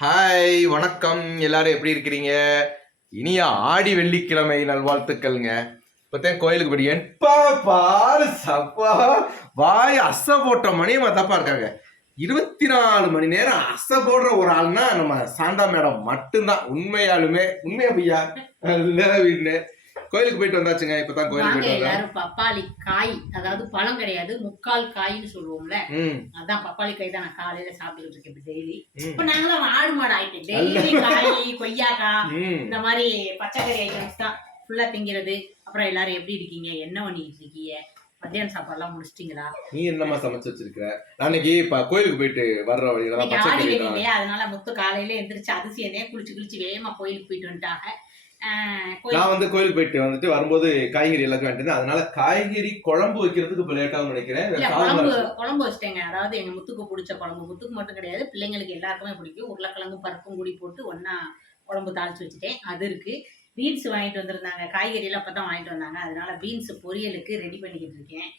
Hi வணக்கம். எல்லாரும் எப்படி இருக்கிறீங்க? இனிய ஆடி வெள்ளிக்கிழமை நல்வாழ்த்துக்கள்ங்க. பார்த்தேன் கோயிலுக்கு போய் எப்பா பாரு சப்பா. வாய் அசை போட்ட மணியை தப்பா இருக்காங்க. இருபத்தி நாலு மணி நேரம் அசை போடுற ஒரு ஆள்னா நம்ம சாந்தா மேடம் மட்டும்தான். உண்மையாலுமே உண்மையா பையா? இல்ல கோயிலுக்கு போயிட்டு வந்தாச்சுங்க இப்பதான் கோயிலுக்கு போயிட்டு எல்லாரும் பப்பாளி காய் அதாவது பழம் கிடையாது முக்கால் காய்னு சொல்லுவோம்ல. அதான் பப்பாளி காய் தான் நான் காலையில சாப்பிட்டுக்கிட்டு இருக்கேன் இப்ப டெய்லி இப்ப நாங்களாம் ஆடு மாடு ஆயிட்டேன். டெய்லி காய் கொய்யாக்காய் இந்த மாதிரி பச்சைக்கறி ஐட்டம்ஸ் தான் ஃபுல்லா திங்கிறது. அப்புறம் எல்லாரும் எப்படி இருக்கீங்க? என்ன பண்ணிட்டு இருக்கீங்க? மத்தியானம் சாப்பாடுலாம் முடிச்சிட்டீங்களா? நீ என்னம்மா சமைச்சு இன்னைக்கு இப்ப கோயிலுக்கு போயிட்டு வர்ற வழியில அதனால முத்து காலையில எந்திரிச்சு அதிசயம் குளிச்சு குளிச்சு வேகமா கோயிலுக்கு போயிட்டு வந்துட்டாங்க. நான் வந்து கோயிலுக்கு போயிட்டு வந்துட்டு வரும்போது காய்கறி எல்லாத்தையும் வாங்கிட்டு. அதனால காய்கறி குழம்பு வைக்கிறதுக்கு இப்ப லேட்டாகும் நினைக்கிறேன் குழம்பு குழம்பு வச்சிட்டேங்க. அதாவது எங்க முத்துக்கு பிடிச்ச குழம்பு. முத்துக்கு மட்டும் கிடையாது. பிள்ளைங்களுக்கு எல்லாருக்குமே பிடிக்கும். உருளைக்கிழங்கும் பருப்பும் கூடி போட்டு ஒண்ணா குழம்பு தாளிச்சு வச்சுட்டேன். அது இருக்கு. பீன்ஸ் வாங்கிட்டு வந்திருந்தாங்க. காய்கறி எல்லாம் அப்பதான் வாங்கிட்டு வந்தாங்க. அதனால பீன்ஸ் பொரியலுக்கு ரெடி பண்ணிக்கிட்டு இருக்கேன்.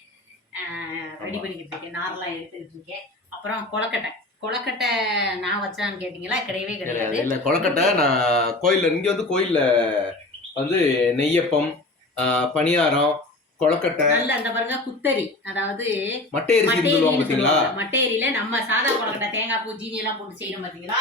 ரெடி. பண்ணிக்கிட்டு இருக்கேன். நார்லாம் எடுத்துக்கிட்டு இருக்கேன். அப்புறம் கொலக்கட்டை கொலக்கட்டை நான் வச்சான்னு கேட்டீங்களா? கிடையவே கிடையாது. இல்ல கொலக்கட்டை நான் கோயில்ல இங்க வந்து கோயில்ல வந்து நெய்யப்பம் பணியாரம் கொலக்கட்டை நல்ல அந்த பாருங்க குத்தரி. அதாவது மட்டை அரிசின்னு சொல்லுவாங்க மட்டேரின்னு பாத்தீங்களா சொல்லுவாங்க. மட்டேரியில நம்ம சாதா கொலக்கட்டை தேங்காய் பூ ஜீனி எல்லாம் போட்டு செய்யறோம் பாத்தீங்களா.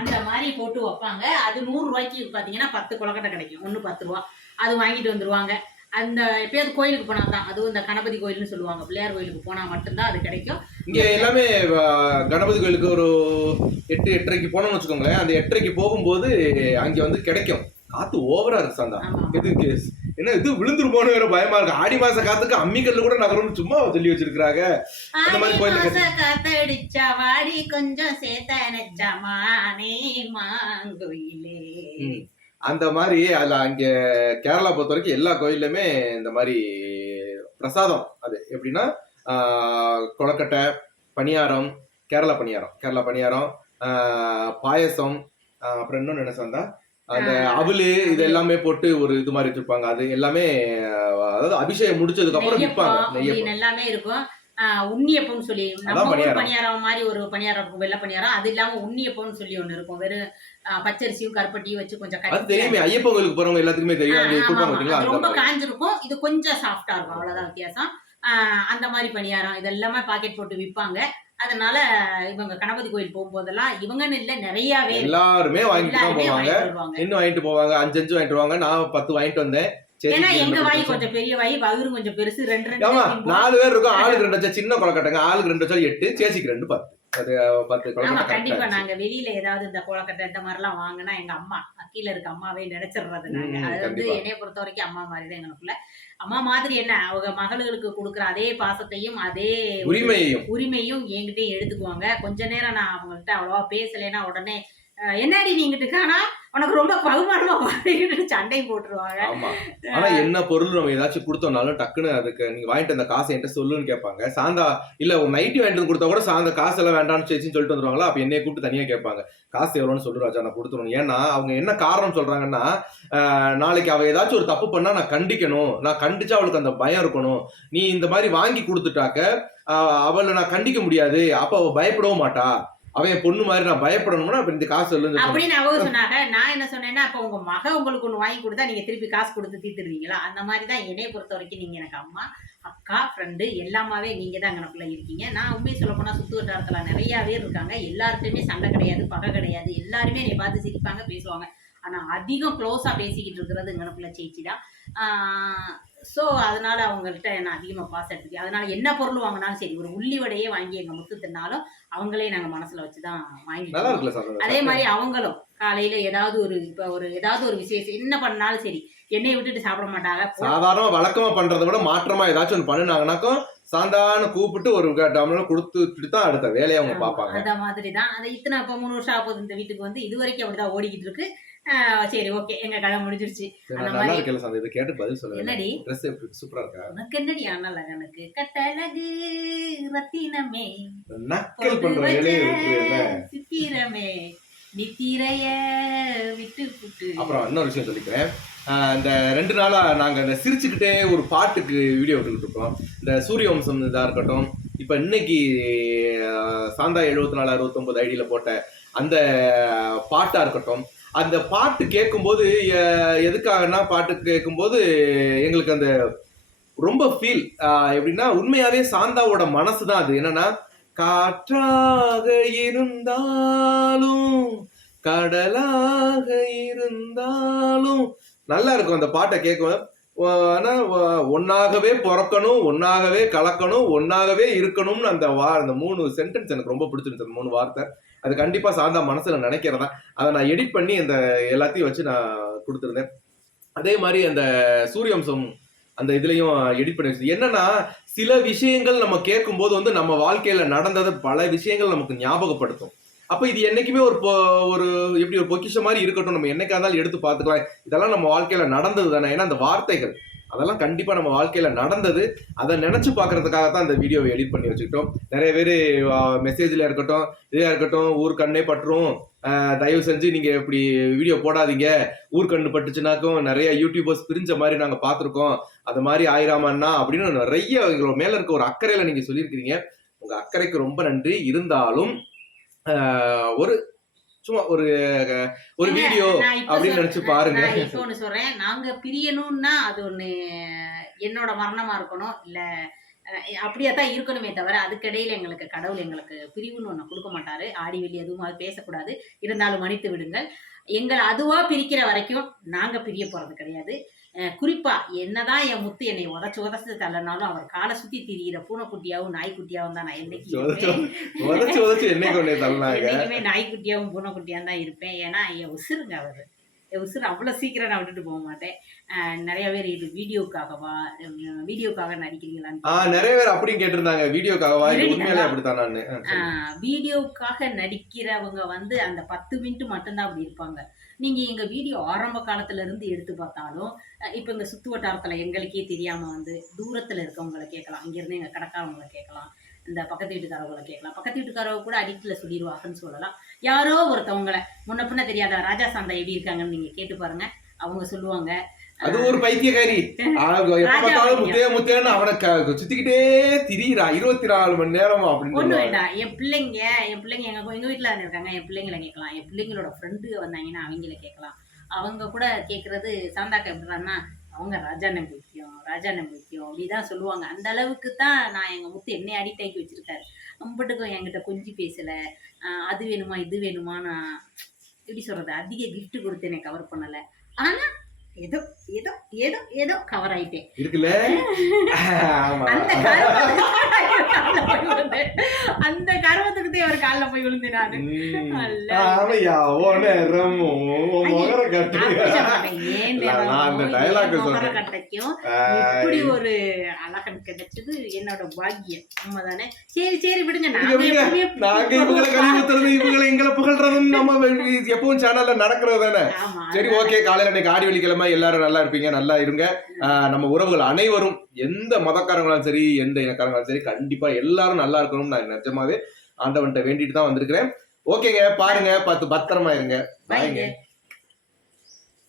அந்த மாதிரி போட்டு வைப்பாங்க. அது நூறு ரூபாய்க்கு பாத்தீங்கன்னா பத்து கொலக்கட்டை கிடைக்கும். ஒண்ணு பத்து ரூபா. அது வாங்கிட்டு வந்துருவாங்க. அந்த எப்பயாவது கோயிலுக்கு போனா தான் அதுவும் இந்த கணபதி கோயில்னு சொல்லுவாங்க. பிள்ளையார் கோயிலுக்கு போனா மட்டும்தான் அது கிடைக்கும். இங்க எல்லாமே கணபதி கோயிலுக்கு ஒரு எட்டு எட்டரைக்கு போனோம்னு வச்சுக்கோங்களேன். அந்த எட்டரைக்கு போகும்போது அங்க வந்து கிடைக்கும். காத்து ஓவரா இருக்கு சாந்தா. எதுக்கு என்ன இது விழுந்துருமோன்னு வேற பயமா இருக்கு. ஆடி மாச காத்துக்கு அம்மிக்கல்ல கூட நகரம்னு சும்மா சொல்லி வச்சிருக்காங்க அந்த மாதிரி மாச காத்தடிச்சா வாடி கொஞ்சம் சேத்தனச்சா மானே மாங்குயிலே. அந்த மாதிரி அதுல அங்க கேரளா பொறுத்த வரைக்கும் எல்லா கோயில்லுமே இந்த மாதிரி பிரசாதம் அது. எப்படின்னா கொழுக்கட்டை பணியாரம் கேரளா பணியாரம் கேரளா பணியாரம் பாயசம் அப்புறம் இன்னொன்று என்ன சொந்தா அந்த அவலு இது எல்லாமே போட்டு ஒரு இது மாதிரி வச்சிருப்பாங்க. அது எல்லாமே அதாவது அபிஷேகம் முடிச்சதுக்கு அப்புறம் விற்பாங்க எல்லாமே இருக்கும். ஆஹ் உண்ணியப்பம்னு சொல்லி நம்ம ஊர் பணியாரம். மாதிரி ஒரு பணியாரம் இருக்கும் வெள்ளை பணியாரம். அது இல்லாம உண்ணியப்பம்னு சொல்லி ஒண்ணு இருக்கும். வெறும் பச்சரிசியும் கருப்பட்டியும் வச்சு கொஞ்சம் தெரியுமே. ஐயப்பன் கோயிலுக்கு போறவங்க எல்லாத்துக்குமே தெரியும். ரொம்ப. காஞ்சிருக்கும். இது கொஞ்சம் சாஃப்டா இருக்கும். அவ்வளவுதான் வித்தியாசம். ஆஹ் அந்த மாதிரி பணியாரம். இது எல்லாமே பாக்கெட் போட்டு விற்பாங்க அதனால இவங்க கணபதி கோயில் போகும்போதெல்லாம் இவங்கன்னு இல்ல நிறையவே எல்லாருமே வாங்கிட்டு போவாங்க. இன்னும் வாங்கிட்டு போவாங்க. அஞ்சு அஞ்சு வாங்கிட்டு வருவாங்க. நான் பத்து வாங்கிட்டு வந்தேன். ஏன்னா எங்க வாய் கொஞ்சம் பெரிய வாய் வயிறு கொஞ்சம் பெருசு ரெண்டு ரெண்டு ஆமா. நாலு பேர் இருக்கும். ஆளுக்கு ரெண்டு வச்சா சின்ன கொலக்கட்டைங்க ஆளுக்கு ரெண்டு வச்சா எட்டு சேசிக்கு ரெண்டு பத்து. அது அஹ், பத்து ஆமா கொலக்கட்டை கண்டிப்பா. நாங்க வெளியில ஏதாவது இந்த கொலக்கட்டை இந்த மாதிரி எல்லாம் வாங்கினா எங்க அம்மா கீழ இருக்க அம்மாவே நினைச்சிடுறது நாங்க. அது வந்து. என்னைய பொறுத்த வரைக்கும் அம்மா மாதிரி தான் எங்களுக்குள்ள. அம்மா மாதிரி என்ன? அவங்க மகளுக்கு கொடுக்குற அதே பாசத்தையும் அதே உரிமையையும். உரிமையும் என்கிட்டயும் எடுத்துக்குவாங்க. கொஞ்ச நேரம் நான் அவங்கள்ட்ட அவ்வளவா பேசலைன்னா உடனே "அஹ், என்னடி நீங்கிட்டு இருக்கானா உனக்கு ரொம்ப பகுமானமா மாறிக்கிட்டு சண்டை போட்டுருவாங்க. ஆனா என்ன பொருள் நம்ம ஏதாச்சும் கொடுத்தோம்னாலும் டக்குன்னு அதுக்கு நீங்க வாங்கிட்டு அந்த காசை என்கிட்ட சொல்லுன்னு கேட்பாங்க. சாந்தா இல்ல ஒரு நைட்டி வாங்கிட்டு கொடுத்தா கூட சாந்த காசு எல்லாம் வேண்டாம்னு சேச்சின்னு சொல்லிட்டு வந்துருவாங்களா? அப்ப என்னைய கூப்பிட்டு தனியா கேட்பாங்க. காசு எவ்வளோன்னு சொல்லு ராஜா நான் கொடுத்துருவேன் ஏன்னா அவங்க என்ன காரணம் சொல்றாங்கன்னா நாளைக்கு அவ ஏதாச்சும் ஒரு தப்பு பண்ணா நான் கண்டிக்கணும். நான் கண்டிச்சா அவளுக்கு அந்த பயம் இருக்கணும். நீ இந்த மாதிரி வாங்கி கொடுத்துட்டாக்க அவளை நான் கண்டிக்க முடியாது. அப்ப அவ பயப்படவும் மாட்டா. அவன் பொண்ணு மாதிரி நான் பயப்படணும்னா அப்ப இந்த காசு சொல்லுன்னு அப்படின்னு அவங்க சொன்னாங்க. நான் என்ன சொன்னேன்னா அப்ப உங்க மக உங்களுக்கு ஒண்ணு வாங்கி கொடுத்தா நீங்க திருப்பி காசு கொடுத்து தீர்த்துருவீங்களா அந்த மாதிரி தான் என்னைய பொறுத்த வரைக்கும் நீங்க எனக்கு அம்மா அக்கா ஃப்ரெண்டு எல்லாமாவே நீங்க தான் எனக்குள்ள இருக்கீங்க. நான் உண்மையை சொல்ல போனா சுத்து வட்டாரத்துல நிறைய பேர் இருக்காங்க. எல்லாருக்குமே சண்டை கிடையாது பகை கிடையாது. எல்லாருமே என்னை பார்த்து சிரிப்பாங்க பேசுவாங்க. ஆனா அதிகம் க்ளோஸா பேசிக்கிட்டு இருக்கிறது எனக்குள்ள சேச்சி தான் ஸோ அதனால அவங்கள்ட்ட நான் அதிகமாக பாஸ் எடுத்துக்கேன் அதனால என்ன பொருள் வாங்கினாலும் சரி ஒரு உள்ளி வடையே வாங்கி எங்க முத்து தின்னாலும் அவங்களே நாங்க மனசுல வச்சு தான் வாங்கி அதே மாதிரி அவங்களும் காலையில ஏதாவது ஒரு இப்ப ஒரு ஏதாவது ஒரு விசேஷம் என்ன பண்ணாலும் சரி எண்ணெயை விட்டுட்டு சாப்பிட மாட்டாங்க. சாதாரண வழக்கமா பண்றதை விட மாற்றமா ஏதாச்சும் ஒன்று பண்ணினாங்கனாக்கும் சாந்தான கூப்பிட்டு ஒரு டம்ளர் கொடுத்துட்டு தான் அடுத்த வேலையை அவங்க பார்ப்பாங்க. அந்த மாதிரி தான் அது இத்தனை இப்போ மூணு வருஷம் ஆகுது இந்த வீட்டுக்கு வந்து இது வரைக்கும் அப்படிதான் ஓடிக்கிட்டு இருக்கு. சரி ஓகே எங்க கதை முடிஞ்சிருச்சு. சரி, நல்லா இருக்கல சாந்தா. இதை கேட்டு பதில் சொல்லுங்க. என்னடி? ட்ரெஸ் எப்படி? சூப்பரா இருக்கா? உனக்கு என்னடி அண்ணலகனுக்கு கட்டழகு ரத்தினமே. நக்கல் பண்ற வேலையை இருக்கு என்ன சித்திரமே. நித்திரைய விட்டு புட்டு. அப்புறம் இன்னொரு விஷயம் சொல்லிக்கிறேன். இந்த ரெண்டு நாளா நாங்க இந்த சிரிச்சுக்கிட்டே ஒரு பாட்டுக்கு வீடியோ விட்டுக்கிட்டு இருக்கோம். இந்த சூரிய வம்சம் இதா இருக்கட்டும். இப்ப இன்னைக்கு சாந்தா எழுபத்தி நாலு அறுபத்தொன்பது ஐடியில போட்ட அந்த பாட்டா இருக்கட்டும். அந்த பாட்டு கேட்கும்போது எதுக்காகனா பாட்டு கேட்கும்போது எங்களுக்கு அந்த ரொம்ப ஃபீல் எப்படின்னா உண்மையாவே சாந்தாவோட மனசு தான் அது. என்னன்னா காற்றாக இருந்தாலும் கடலாக இருந்தாலும் நல்லா இருக்கும் அந்த பாட்டை கேட்கும் ஆனா ஒன்றாகவே பிறக்கணும் ஒன்றாகவே கலக்கணும் ஒன்றாகவே இருக்கணும்னு அந்த வா அந்த மூணு சென்டென்ஸ் எனக்கு ரொம்ப பிடிச்சிருந்துச்சு அந்த மூணு வார்த்தை. அது கண்டிப்பா சாந்தா மனசுல நினைக்கிறதா. அதை நான் எடிட் பண்ணி அந்த எல்லாத்தையும் வச்சு நான் கொடுத்துருந்தேன். அதே மாதிரி அந்த சூரியவம்சம் அந்த இதுலயும் எடிட் பண்ணி வச்சு என்னன்னா சில விஷயங்கள் நம்ம கேட்கும்போது வந்து நம்ம வாழ்க்கையில நடந்தது பல விஷயங்கள் நமக்கு ஞாபகப்படுத்தும். அப்போ இது என்றைக்குமே ஒரு பொ- ஒரு எப்படி ஒரு பொக்கிஷம் மாதிரி இருக்கட்டும். நம்ம என்னைக்கா இருந்தாலும் எடுத்து பார்த்துக்கலாம். இதெல்லாம் நம்ம வாழ்க்கையில் நடந்தது தானே. ஏன்னா அந்த வார்த்தைகள் அதெல்லாம் கண்டிப்பாக நம்ம வாழ்க்கையில் நடந்தது. அதை நினச்சி பார்க்கறதுக்காக தான் அந்த வீடியோவை எடிட் பண்ணி வச்சுக்கிட்டோம். நிறைய பேர் மெசேஜில் இருக்கட்டும் இதாக இருக்கட்டும் ஊர் கண்ணே பற்றும். தயவு செஞ்சு நீங்கள் இப்படி வீடியோ போடாதீங்க. ஊர் கண்ணு பட்டுச்சுனாக்கும் நிறைய யூடியூபர்ஸ் பிரிஞ்ச மாதிரி நாங்கள் பார்த்துருக்கோம். அது மாதிரி ஆயிராமண்ணா அப்படின்னு நிறைய எங்களோட மேலே இருக்க ஒரு அக்கறையில் நீங்கள் சொல்லியிருக்கிறீங்க. உங்கள் அக்கறைக்கு ரொம்ப நன்றி. இருந்தாலும் ஒரு சும்மா ஒரு ஒரு வீடியோ அப்படின்னு நினைச்சு பாருங்க. ஒண்ணு சொல்றேன். நாங்க பிரியணும்னா அது ஒண்ணு என்னோட மரணமா இருக்கணும். இல்ல அப்படியே தான் இருக்கணுமே தவிர அதுக்கிடையில எங்களுக்கு கடவுள் எங்களுக்கு பிரிவுன்னு ஒண்ணு கொடுக்க மாட்டாரு. ஆடி வெளி எதுவும் அது பேசக்கூடாது. இருந்தாலும் மன்னித்து விடுங்கள். எங்களை அதுவா பிரிக்கிற வரைக்கும் நாங்க பிரிய போறது கிடையாது. அஹ், குறிப்பா என்னதான் என் முத்து என்னை உதச்சு உதச்சு தள்ளனாலும் அவர் காலை சுத்தி திரியிற பூனைக்குட்டியாவும் நாய்க்குட்டியாவும் தான் நான் என்னைக்கு என்னைக்குமே நாய்க்குட்டியாவும் பூனைக்குட்டியாவும் தான் இருப்பேன். ஏன்னா என் உசுருங்க அவர். உசுறு அவ்வளோ சீக்கிரம் நான் விட்டுட்டு போக மாட்டேன். நிறைய பேர் இது வீடியோக்காகவா வீடியோக்காக நடிக்கிறீங்களான்னு நிறைய பேர் அப்படியும் கேட்டிருந்தாங்க வீடியோக்காகவா? உண்மையிலே. அப்படித்தான் நானு வீடியோவுக்காக நடிக்கிறவங்க வந்து அந்த பத்து மினிட் மட்டும்தான் அப்படி இருப்பாங்க. நீங்க எங்க வீடியோ ஆரம்ப காலத்துல இருந்து எடுத்து பார்த்தாலும் இப்ப இந்த சுத்து வட்டாரத்துல எங்களுக்கே தெரியாம வந்து தூரத்துல இருக்கவங்களை கேட்கலாம் இங்க இருந்து எங்க கடைக்காரவங்களை கேட்கலாம். இந்த பக்கத்து வீட்டுக்காரவங்களை கேட்கலாம். பக்கத்து வீட்டுக்காரவங்க கூட அடிக்ட்ல சொல்லிடுவாங்கன்னு சொல்லலாம். யாரோ ஒருத்தவங்கள முன்ன பின்ன தெரியாத ராஜா சாந்தா எப்படி இருக்காங்கன்னு நீங்க கேட்டு பாருங்க. அவங்க சொல்லுவாங்க. அது ஒரு பைத்தியக்காரி. பார்த்தாலும் அப்படிங்க. முத்தைய முத்தையன்னு அவனை சுத்திக்கிட்டே திரியிறா. இருபத்தி நாலு மணி நேரம் அப்படின்னு ஒண்ணு. வேண்டாம். என் பிள்ளைங்க என் பிள்ளைங்க எங்க எங்க வீட்டுல இருக்காங்க? என் பிள்ளைங்களை கேட்கலாம். என் பிள்ளைங்களோட ஃப்ரெண்டு வந்தாங்கன்னா அவங்கள கேட்கலாம். அவங்க கூட கேட்கறது சாந்தாக்கா எப்படின்னா அவங்க ராஜா நம்பிக்கையும் ராஜா நம்பிக்கையும் அப்படிதான் சொல்லுவாங்க. அந்த அளவுக்கு தான் நான் எங்க முத்து என்னை அடிக்ட் ஆக்கி வச்சிருக்காரு. அம்பட்டுக்கும் என்கிட்ட கொஞ்சி பேசல. அது வேணுமா இது வேணுமா நான் எப்படி சொல்றது அதிக gift கொடுத்து என்னை கவர் பண்ணல. ஆனா ஏதோ ஏதோ ஏதோ ஏதோ கவர் ஆயிட்டேன். இருக்குல்ல? அந்த கருவத்துக்கு அந்த கருவத்துக்கு அவர் கால்ல போய் விழுந்தேன் நானு கட்டைக்கும் இப்படி ஒரு அழகன் கிடைச்சது? என்னோட பாக்கியம். உண்மைதானே? சரி சரி விடுங்க. நாங்க விடுங்க. எப்பவுமே நாங்க இவங்களை கழிவுத்துறது இவங்களை எங்களை புகழ்றதுன்னு நம்ம எப்பவும் சேனல்ல நடக்கிறது தானே? சரி ஓகே காலையில இன்னைக்கு ஆடி வெள்ளிக்கிழமை எல்லாரும் நல்லா இருப்பீங்க நல்லா இருங்க. நம்ம உறவுகள் அனைவரும் எந்த மதக்காரங்களாலும் சரி எந்த இனக்காரங்களும் சரி கண்டிப்பா எல்லாரும் நல்லா இருக்கணும்னு நான் நிஜமாவே ஆண்டவன்கிட்ட வேண்டிட்டு தான் வந்திருக்கிறேன். ஓகேங்க பாருங்க பார்த்து பத்திரமா இருங்க. பாருங்க பாய்ங்க